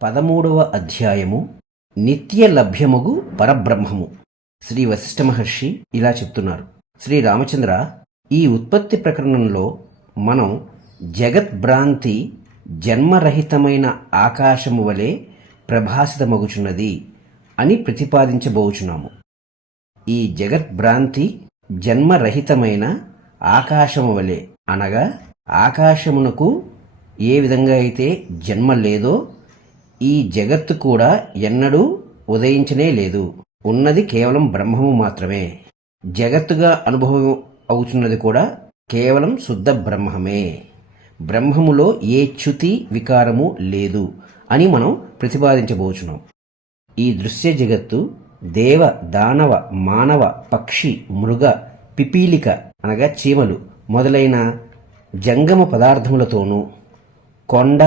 13వ అధ్యాయము నిత్య లభ్యముగు పరబ్రహ్మము. శ్రీ వశిష్ఠ మహర్షి ఇలా చెప్తున్నారు. శ్రీ రామచంద్ర, ఈ ఉత్పత్తి ప్రకరణంలో మనం జగద్భ్రాంతి జన్మరహితమైన ఆకాశము వలె ప్రభాసితమగుచున్నది అని ప్రతిపాదించబోచున్నాము. ఈ జగద్భ్రాంతి జన్మరహితమైన ఆకాశము వలె అనగా ఆకాశమునకు ఏ విధంగా అయితే జన్మ లేదో ఈ జగత్తు కూడా ఎన్నడూ ఉదయించనే లేదు. ఉన్నది కేవలం బ్రహ్మము మాత్రమే. జగత్తుగా అనుభవం అవుతున్నది కూడా కేవలం శుద్ధ బ్రహ్మమే. బ్రహ్మములో ఏ చ్యుతి వికారము లేదు అని మనం ప్రతిపాదించబోచున్నాం. ఈ దృశ్య జగత్తు దేవ, దానవ, మానవ, పక్షి, మృగ, పిపీలిక అనగా చీమలు మొదలైన జంగమ పదార్థములతోనూ, కొండ,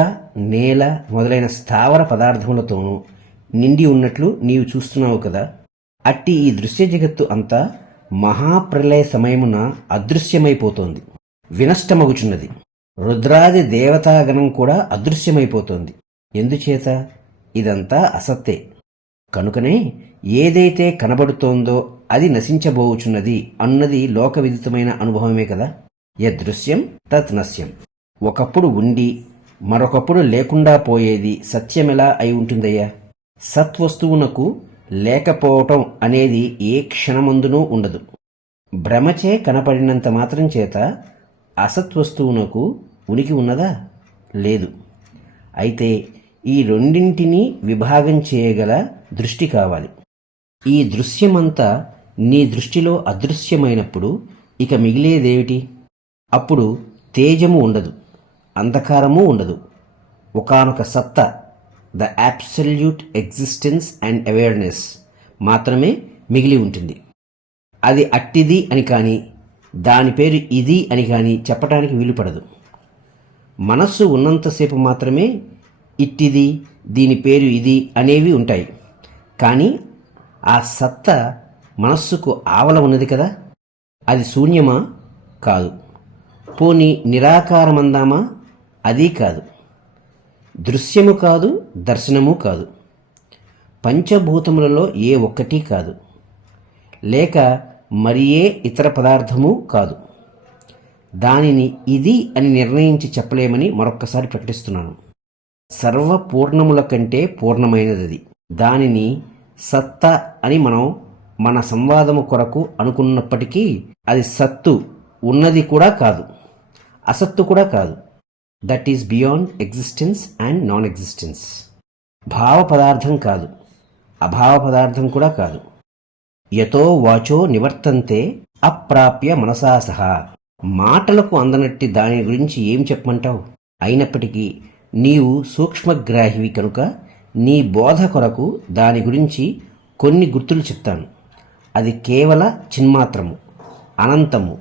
నేల మొదలైన స్థావర పదార్థములతోనూ నిండి ఉన్నట్లు నీవు చూస్తున్నావు కదా. అట్టి ఈ దృశ్య జగత్తు అంతా మహాప్రళయ సమయమున అదృశ్యమైపోతోంది, వినష్టమగుచున్నది. రుద్రాది దేవతాగణం కూడా అదృశ్యమైపోతోంది. ఎందుచేత? ఇదంతా అసత్తే. కనుకనే ఏదైతే కనబడుతోందో అది నశించబోచున్నది అన్నది లోకవిదితమైన అనుభవమే కదా. యదృశ్యం తత్ నశ్యం. ఒకప్పుడు ఉండి మరొకప్పుడు లేకుండా పోయేది సత్యమెలా అయి ఉంటుందయ్యా? సత్వస్తువునకు లేకపోవటం అనేది ఏ క్షణమందునూ ఉండదు. భ్రమచే కనపడినంత మాత్రం చేత అసత్వస్తువునకు ఉనికి ఉన్నదా? లేదు. అయితే ఈ రెండింటినీ విభాగం చేయగల దృష్టి కావాలి. ఈ దృశ్యమంతా నీ దృష్టిలో అదృశ్యమైనప్పుడు ఇక మిగిలేదేమిటి? అప్పుడు తేజము ఉండదు, అంధకారము ఉండదు. ఒకానొక సత్తా, the absolute existence and awareness మాత్రమే మిగిలి ఉంటుంది. అది అట్టిది అని కానీ దాని పేరు ఇది అని కానీ చెప్పటానికి వీలుపడదు. మనస్సు ఉన్నంతసేపు మాత్రమే ఇట్టిది, దీని పేరు ఇది అనేవి ఉంటాయి. కానీ ఆ సత్తా మనస్సుకు ఆవల ఉన్నది కదా. అది శూన్యమా? కాదు. పోని నిరాకారమందామా? అది కాదు. దృశ్యము కాదు, దర్శనము కాదు. పంచభూతములలో ఏ ఒక్కటి కాదు, లేక మరి ఏ ఇతర పదార్థము కాదు. దానిని ఇది అని నిర్ణయించి చెప్పలేమని మరొక్కసారి ప్రకటిస్తున్నాను. సర్వపూర్ణముల కంటే పూర్ణమైనది. దానిని సత్తా అని మనం మన సంవాదము కొరకు అనుకున్నప్పటికీ అది సత్తు ఉన్నది కూడా కాదు, అసత్తు కూడా కాదు. That is beyond existence and non existence. భావ పదార్థం కాదు, అభావ పదార్థం కూడా కాదు. యతో వాచో నివర్తంతే అప్రాప్య మనసా సహా. మాటలకు అందనట్టి దాని గురించి ఏం చెప్పమంటావు? అయినప్పటికీ నీవు సూక్ష్మగ్రాహివి కనుక నీ బోధ కొరకు దాని గురించి కొన్ని గుర్తులు చెప్తాను. అది కేవల చిన్మాత్రము, అనంతము,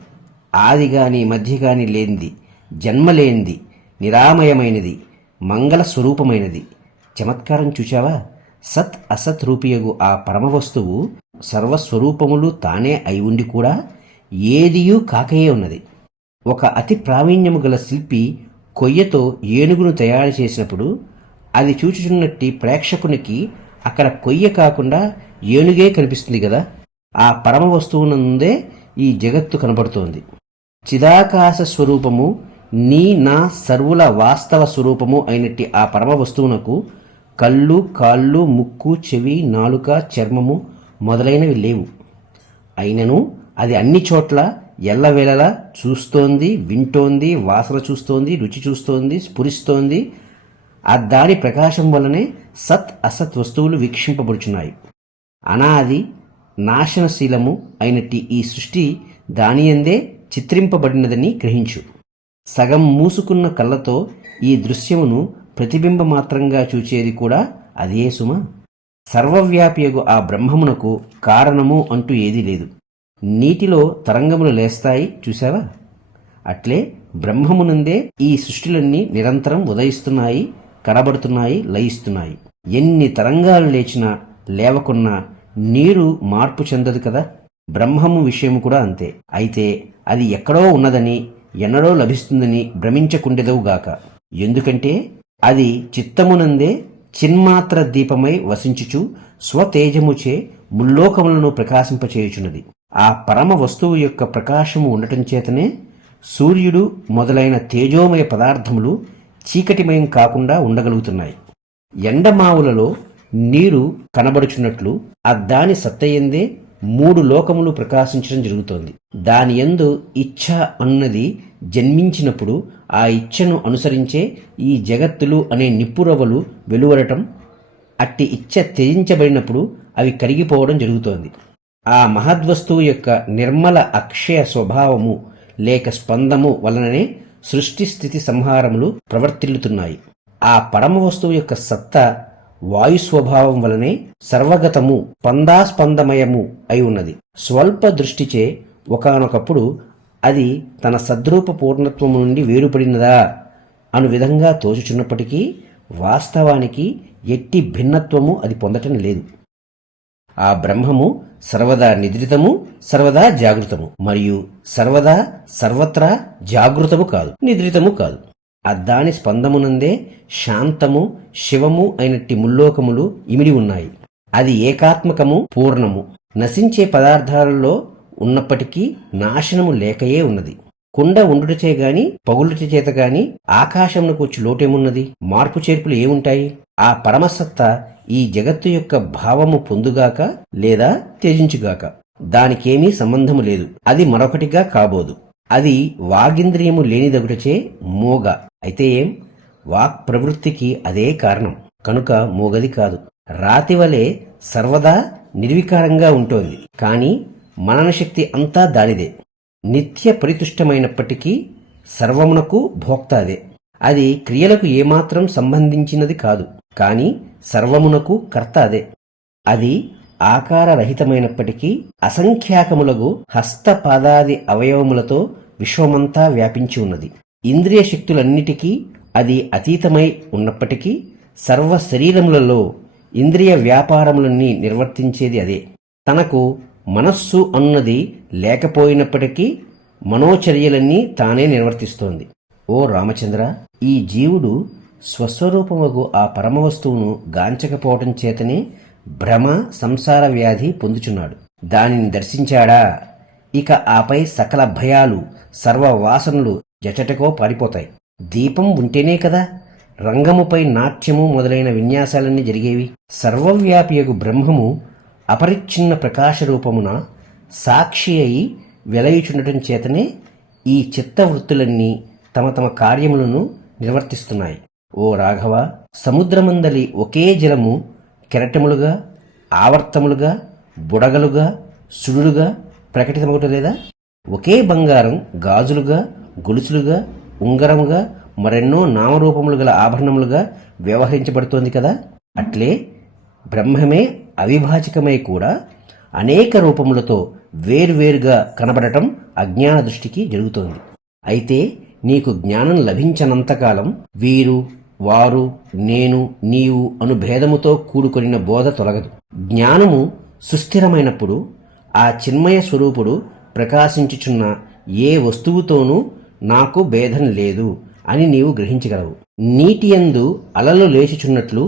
ఆది గాని మధ్య గాని లేనిది, జన్మలేనిది, నిరామయమైనది, మంగళ స్వరూపమైనది. చమత్కారం చూచావా? సత్ అసత్ రూపియగు ఆ పరమవస్తువు సర్వస్వరూపములు తానే అయి ఉండి కూడా ఏదియూ కాకయే ఉన్నది. ఒక అతి ప్రావీణ్యము గల శిల్పి కొయ్యతో ఏనుగును తయారు చేసినప్పుడు అది చూచుచున్నట్టి ప్రేక్షకునికి అక్కడ కొయ్య కాకుండా ఏనుగే కనిపిస్తుంది కదా. ఆ పరమ వస్తువునందే ఈ జగత్తు కనబడుతోంది. చిదాకాశ స్వరూపము, నీ నా సర్వుల వాస్తవ స్వరూపము అయినట్టి ఆ పరమ వస్తువునకు కళ్ళు, కాళ్ళు, ముక్కు, చెవి, నాలుక, చర్మము మొదలైనవి లేవు. అయినను అది అన్ని చోట్ల ఎల్లవేళలా చూస్తోంది, వింటోంది, వాసన చూస్తోంది, రుచి చూస్తోంది, స్ఫురిస్తోంది. ఆ దాని ప్రకాశం వల్లనే సత్ అసత్ వస్తువులు వీక్షింపబడుచున్నాయి. అనాది నాశనశీలము అయినట్టి ఈ సృష్టి దానియందే చిత్రింపబడినదని గ్రహించు. సగం మూసుకున్న కళ్ళతో ఈ దృశ్యమును ప్రతిబింబ మాత్రంగా చూచేది కూడా అదే సుమ. సర్వవ్యాపియగు ఆ బ్రహ్మమునకు కారణము అంటూ ఏదీ లేదు. నీటిలో తరంగములు లేస్తాయి చూసావా? అట్లే బ్రహ్మమునందే ఈ సృష్టిలన్నీ నిరంతరం ఉదయిస్తున్నాయి, కనబడుతున్నాయి, లయిస్తున్నాయి. ఎన్ని తరంగాలు లేచినా లేవకున్నా నీరు మార్పు చెందదు కదా. బ్రహ్మము విషయము కూడా అంతే. అయితే అది ఎక్కడో ఉన్నదని, ఎన్నడో లభిస్తుందని భ్రమించకుండెదవుగాక. ఎందుకంటే అది చిత్తమునందే చిన్మాత్ర దీపమై వసించుచు స్వతేజముచే ముల్లోకములను ప్రకాశింపచేయుచున్నది. ఆ పరమ వస్తువు యొక్క ప్రకాశము ఉండటం చేతనే సూర్యుడు మొదలైన తేజోమయ పదార్థములు చీకటిమయం కాకుండా ఉండగలుగుతున్నాయి. ఎండమావులలో నీరు కనబడుచున్నట్లు దాని సత్తయందే 3 లోకములు ప్రకాశించడం జరుగుతోంది. దాని యందు ఇచ్ఛ అన్నది జన్మించినప్పుడు ఆ ఇచ్ఛను అనుసరించే ఈ జగత్తులు అనే నిప్పురవ్వలు వెలువడటం, అట్టి ఇచ్ఛ త్యజించబడినప్పుడు అవి కరిగిపోవడం జరుగుతోంది. ఆ మహద్వస్తువు యొక్క నిర్మల అక్షయ స్వభావము లేక స్పందము వలననే సృష్టి స్థితి సంహారములు ప్రవర్తిల్లుతున్నాయి. ఆ పరమ వస్తువు యొక్క సత్తా వాయుస్వభావం వలనే సర్వగతము స్పందాస్పందమయము అయి ఉన్నది. స్వల్ప దృష్టిచే ఒకానొకప్పుడు అది తన సద్రూప పూర్ణత్వము నుండి వేరుపడినదా అను విధంగా తోచుచున్నప్పటికీ వాస్తవానికి ఎట్టి భిన్నత్వము అది పొందటం లేదు. ఆ బ్రహ్మము సర్వదా నిద్రితము, సర్వదా జాగృతము, మరియు సర్వదా సర్వత్రా జాగృతము కాదు, నిద్రితము కాదు. దాని స్పందమునందే శాంతము, శివము అయినట్టి ముల్లోకములు ఇమిడి ఉన్నాయి. అది ఏకాత్మకము, పూర్ణము. నశించే పదార్థాలలో ఉన్నప్పటికీ నాశనము లేకయే ఉన్నది. కుండ ఉండుటచే గాని పగులుట చేత గాని ఆకాశమునకు వచ్చి లోటేమున్నది? మార్పు చేర్పులు ఏముంటాయి? ఆ పరమసత్తా ఈ జగత్తు యొక్క భావము పొందుగాక లేదా త్యజించుగాక దానికేమీ సంబంధము లేదు. అది మరొకటిగా కాబోదు. అది వాగింద్రియము లేనిదగుటచే మోగ. అయితే ఏం? వాక్ ప్రవృత్తికి అదే కారణం కనుక మోగది కాదు. రాతివలే సర్వదా నిర్వికారంగా ఉంటోంది. కాని మననశక్తి అంతా దానిదే. నిత్య పరితుష్టమైనప్పటికీ సర్వమునకు భోక్త అదే. అది క్రియలకు ఏమాత్రం సంబంధించినది కాదు, కాని సర్వమునకు కర్త అదే. అది ఆకారరహితమైనప్పటికీ అసంఖ్యాకములగు హస్తపాదాది అవయవములతో విశ్వమంతా వ్యాపించి ఉన్నది. ఇంద్రియ శక్తులన్నిటికీ అది అతీతమై ఉన్నప్పటికీ సర్వ శరీరములలో ఇంద్రియ వ్యాపారములన్నీ నిర్వర్తించేది అదే. తనకు మనస్సు అన్నది లేకపోయినప్పటికీ మనోచర్యలన్నీ తానే నిర్వర్తిస్తోంది. ఓ రామచంద్ర, ఈ జీవుడు స్వస్వరూపమగు ఆ పరమవస్తువును గాంచకపోవటం చేతనే భ్రమ సంసార వ్యాధి పొందుచున్నాడు. దానిని దర్శించాడా ఇక ఆపై సకల భయాలు సర్వ వాసనలు జచటకో పారిపోతాయి. దీపం ఉంటేనే కదా రంగముపై నాట్యము మొదలైన విన్యాసాలన్నీ జరిగేవి. సర్వవ్యాపియగు బ్రహ్మము అపరిచ్ఛిన్న ప్రకాశరూపమున సాక్షి అయి వెలయుచుండటం చేతనే ఈ చిత్తవృత్తులన్నీ తమ తమ కార్యములను నిర్వర్తిస్తున్నాయి. ఓ రాఘవ, సముద్రమందలి ఒకే జలము కెరటములుగా, ఆవర్తములుగా, బుడగలుగా, సుడులుగా ప్రకటితమవుటలేదా? ఒకే బంగారం గాజులుగా, గొలుసులుగా, ఉంగరముగా, మరెన్నో నామరూపములు గల ఆభరణములుగా వ్యవహరించబడుతోంది కదా. అట్లే బ్రహ్మమే అవిభాజకమై కూడా అనేక రూపములతో వేర్వేరుగా కనబడటం అజ్ఞాన దృష్టికి జరుగుతోంది. అయితే నీకు జ్ఞానం లభించనంతకాలం వీరు, వారు, నేను, నీవు అను భేదముతో కూడుకొనిన బోధ తొలగదు. జ్ఞానము సుస్థిరమైనప్పుడు ఆ చిన్మయ స్వరూపుడు ప్రకాశించుచున్న ఏ వస్తువుతోనూ నాకు భేదం లేదు అని నీవు గ్రహించగలవు. నీటియందు అలలు లేచుచున్నట్లు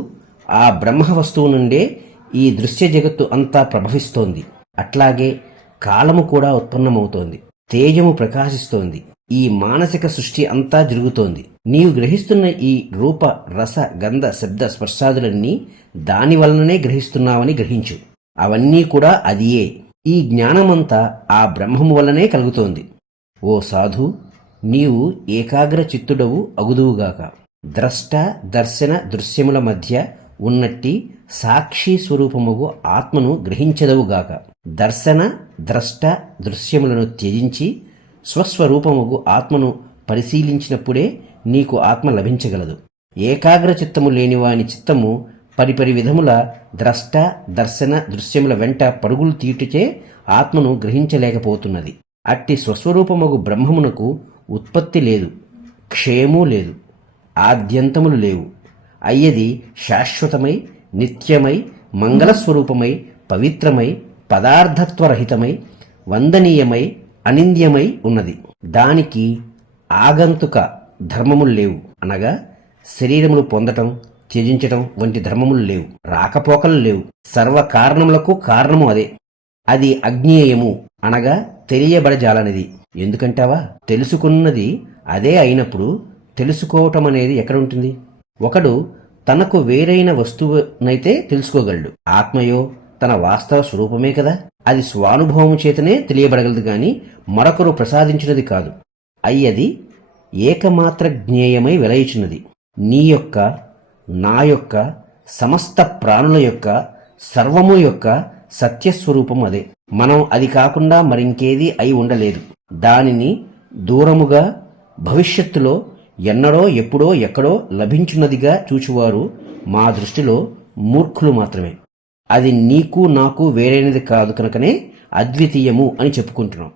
ఆ బ్రహ్మ వస్తువు నుండే ఈ దృశ్య జగత్తు అంతా ప్రభవిస్తోంది. అట్లాగే కాలము కూడా ఉత్పన్నమవుతోంది. తేజము ప్రకాశిస్తోంది. ఈ మానసిక సృష్టి అంతా జరుగుతోంది. నీవు గ్రహిస్తున్న ఈ రూప, రస, గంధ, శబ్ద, స్పర్శాదులన్నీ దాని వలననే గ్రహిస్తున్నావని గ్రహించు. అవన్నీ కూడా అదియే. ఈ జ్ఞానమంతా ఆ బ్రహ్మము వల్లనే కలుగుతోంది. ఓ సాధు, నీవు ఏకాగ్ర చిత్తుడవు అగుదువుగాక. ద్రష్ట దర్శన దృశ్యముల మధ్య ఉన్నట్టి సాక్షి స్వరూపముగు ఆత్మను గ్రహించదవుగాక. దర్శన ద్రష్ట దృశ్యములను త్యజించి స్వస్వరూపముగు ఆత్మను పరిశీలించినప్పుడే నీకు ఆత్మ లభించగలదు. ఏకాగ్ర చిత్తము లేనివాని చిత్తము పరిపరి విధముల ద్రష్ట దర్శన దృశ్యముల వెంట పరుగులు తీటుచే ఆత్మను గ్రహించలేకపోతున్నది. అట్టి స్వస్వరూపముగు బ్రహ్మమునకు ఉత్పత్తి లేదు, క్షయము లేదు, ఆద్యంతములు లేవు. అయ్యది శాశ్వతమై, నిత్యమై, మంగళస్వరూపమై, పవిత్రమై, పదార్థత్వరహితమై, వందనీయమై, అనింద్యమై ఉన్నది. దానికి ఆగంతుక ధర్మములు లేవు. అనగా శరీరములు పొందటం, త్యజించటం వంటి ధర్మములు లేవు, రాకపోకలు లేవు. సర్వ కారణములకు కారణము అదే. అది అజ్ఞేయము అనగా తెలియబడజాలనిది. ఎందుకంటావా? తెలుసుకున్నది అదే అయినప్పుడు తెలుసుకోవటం అనేది ఎక్కడుంటుంది? ఒకడు తనకు వేరైన వస్తువునైతే తెలుసుకోగలడు. ఆత్మయో తన వాస్తవ స్వరూపమే కదా. అది స్వానుభవము చేతనే తెలియబడగలదు గాని మరొకరు ప్రసాదించినది కాదు. అయ్యది ఏకమాత్ర జ్ఞేయమై వెలయుచున్నది. నీ యొక్క, నా యొక్క, సమస్త ప్రాణుల యొక్క, సర్వము యొక్క సత్యస్వరూపం అదే. మనం అది కాకుండా మరింకేది అయి ఉండలేదు. దానిని దూరముగా భవిష్యత్తులో ఎన్నడో ఎప్పుడో ఎక్కడో లభించున్నదిగా చూచువారు మా దృష్టిలో మూర్ఖులు మాత్రమే. అది నీకు నాకు వేరైనది కాదు కనుకనే అద్వితీయము అని చెప్పుకుంటున్నాం.